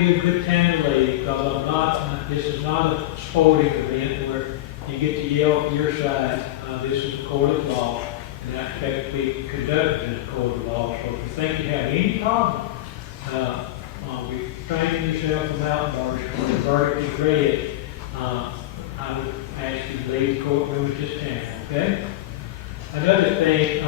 be a good time to leave, because this is not a sporting event where you get to yell for your side. This is a court of law, and I expect to be conducted in a court of law. So if you think you have any problem, we training yourself from outbursts when the verdict is read, I would ask you to leave the courtroom at this time, okay? Another thing,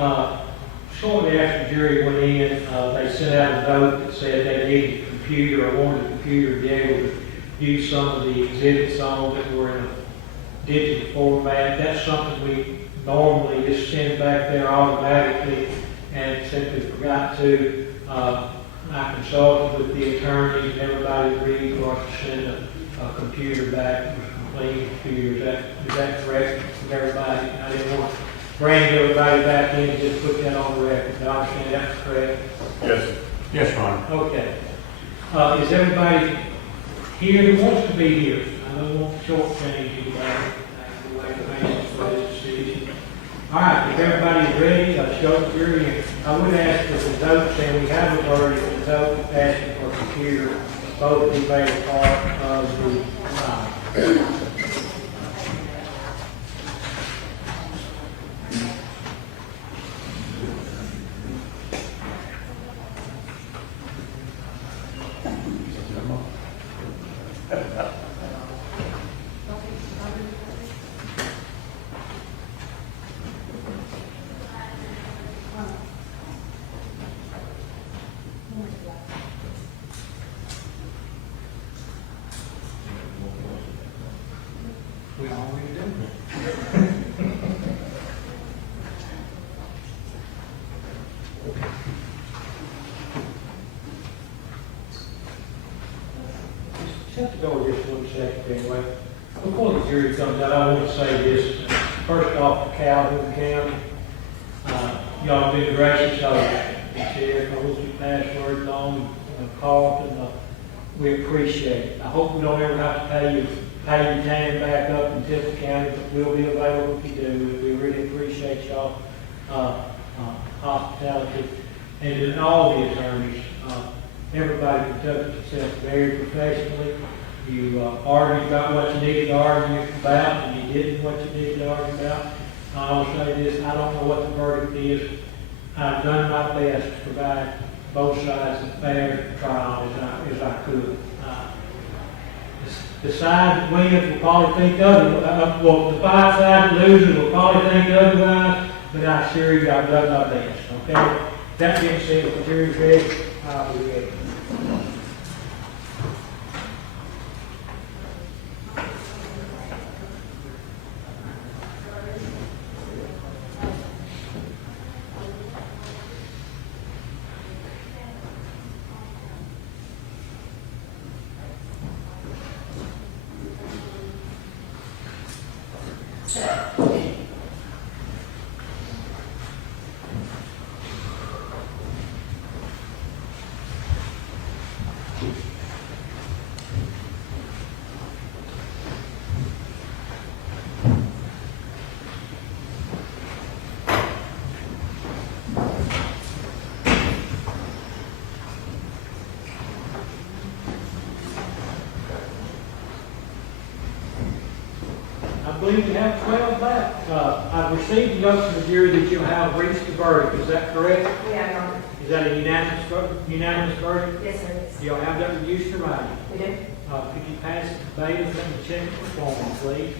shortly after the jury went in, they sent out a note that said they needed a computer, or wanted a computer to be able to view some of the exhibits on that were in a digital format. That's something we normally just send back there automatically, and simply forgot to. I consulted with the attorneys, and everybody agreed for us to send a computer back with a complete computer. Is that correct with everybody? I didn't want to bring everybody back in and just put that on the record. Do I understand that's correct? Yes, sir. Yes, Ron. Okay. Is everybody here who wants to be here? I don't want to shortchange anybody. All right, if everybody's ready, I'll show the jury. I would ask that the vote, saying we have a verdict, the vote asking for a computer, both be made a part of the trial. We always do. Shut the door just 1 second anyway. Before the jury comes out, I want to say this. First off, to Calhoun County, y'all been gracious hosts. The sheriff holds your password on, Carlton. We appreciate it. I hope we don't ever have to pay your time back up in Tiffin County, but we'll be available if you do. We really appreciate y'all hospitality, and then all the attorneys. Everybody conducted themselves very professionally. You argued about what you needed to argue about, and you did what you needed to argue about. I'll say this: I don't know what the verdict is. I've done my best to provide both sides a fair trial as I could. The side that wins will probably think otherwise. Well, the five side that loses will probably think otherwise, but I assure you I've done my best. Okay? That being said, if the jury's ready, I'll be ready. I believe you have 12 back. I've received the note from the jury that you'll have reached the verdict. Is that correct? Yeah, I know. Is that a unanimous verdict? Yes, sir. Do y'all have that reduced to writing? We do. Could you pass it to bailiff and check the form, please?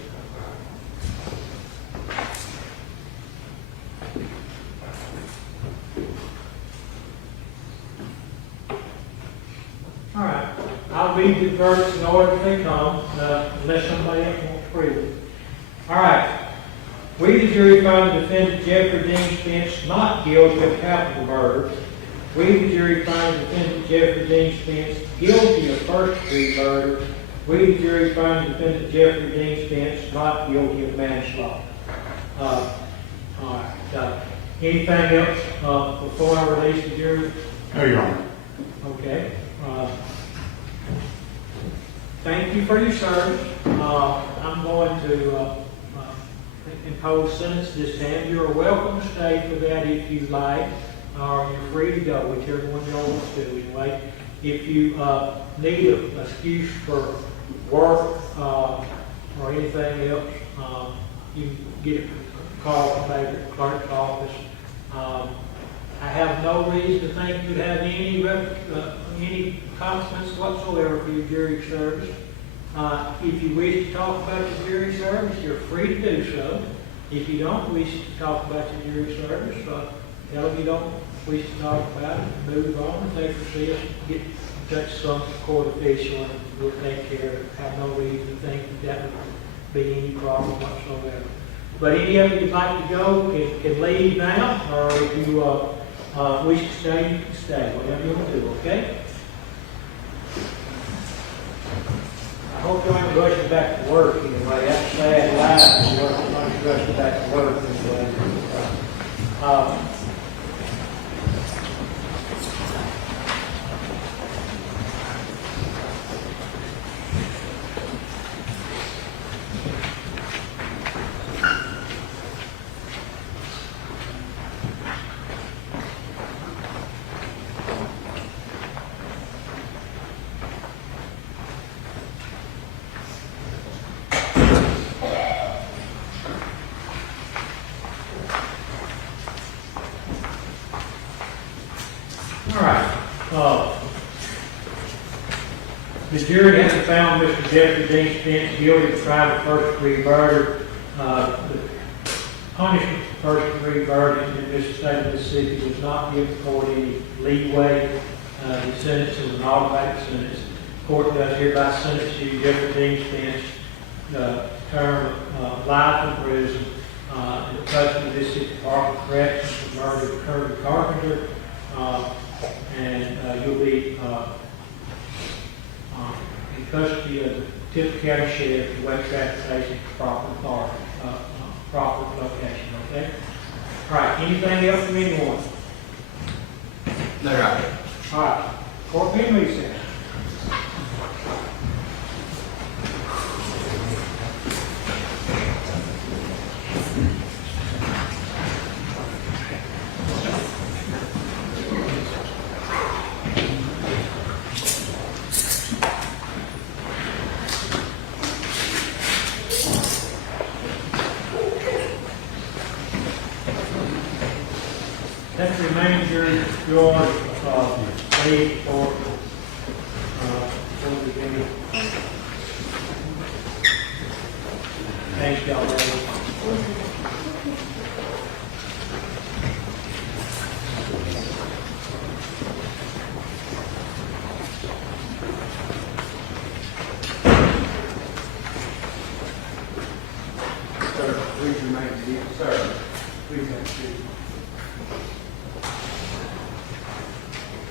All right. I'll read the verdicts in order they come, unless somebody else wants to read it. All right. We, the jury, find the defendant Jeffrey Dean Spence not guilty of capital murder. We, the jury, find the defendant Jeffrey Dean Spence guilty of first-degree murder. We, the jury, find the defendant Jeffrey Dean Spence not guilty of manslaughter. All right. Anything else before I release the jury? No, Your Honor. Okay. Thank you for your service. I'm going to impose sentence this time. You're welcome to stay for that if you like, or you're free to go, whichever one you all want to do anyway. If you need an excuse for work or anything else, you can get a call from maybe the clerk's office. I have no reason to think you'd have any consequence whatsoever for your jury service. If you wish to talk about your jury service, you're free to do so. If you don't wish to talk about your jury service, tell them you don't wish to talk about it, move on, and take recess, get in touch with some court official, and we'll take care of it. Have no reason to think that would be any problem whatsoever. But any of you would like to go can leave now, or if you wish to stay, you can stay, whatever you want to do, okay? I hope you ain't rushing back to work anyway. That's sad life. You're rushing back to work anyway. All right. The jury has found Mr. Jeffrey Dean Spence guilty of crime of first-degree murder. The punishment for first-degree murder in this state of Mississippi does not give the court any leeway. The sentence is an automatic sentence. The court does hereby sentence you, Jeffrey Dean Spence, term of life in prison in the custody of the Mississippi Department of Corrections for murder of Kirby Carpenter. And you'll be in custody of the Tippah County Sheriff to wait transportation to proper location, okay? All right, anything else from anyone? No, Your Honor. All right, court being recessed. That remains yours leave for the game. Thanks, y'all. Sir, please remain seated. Sir, please have a seat.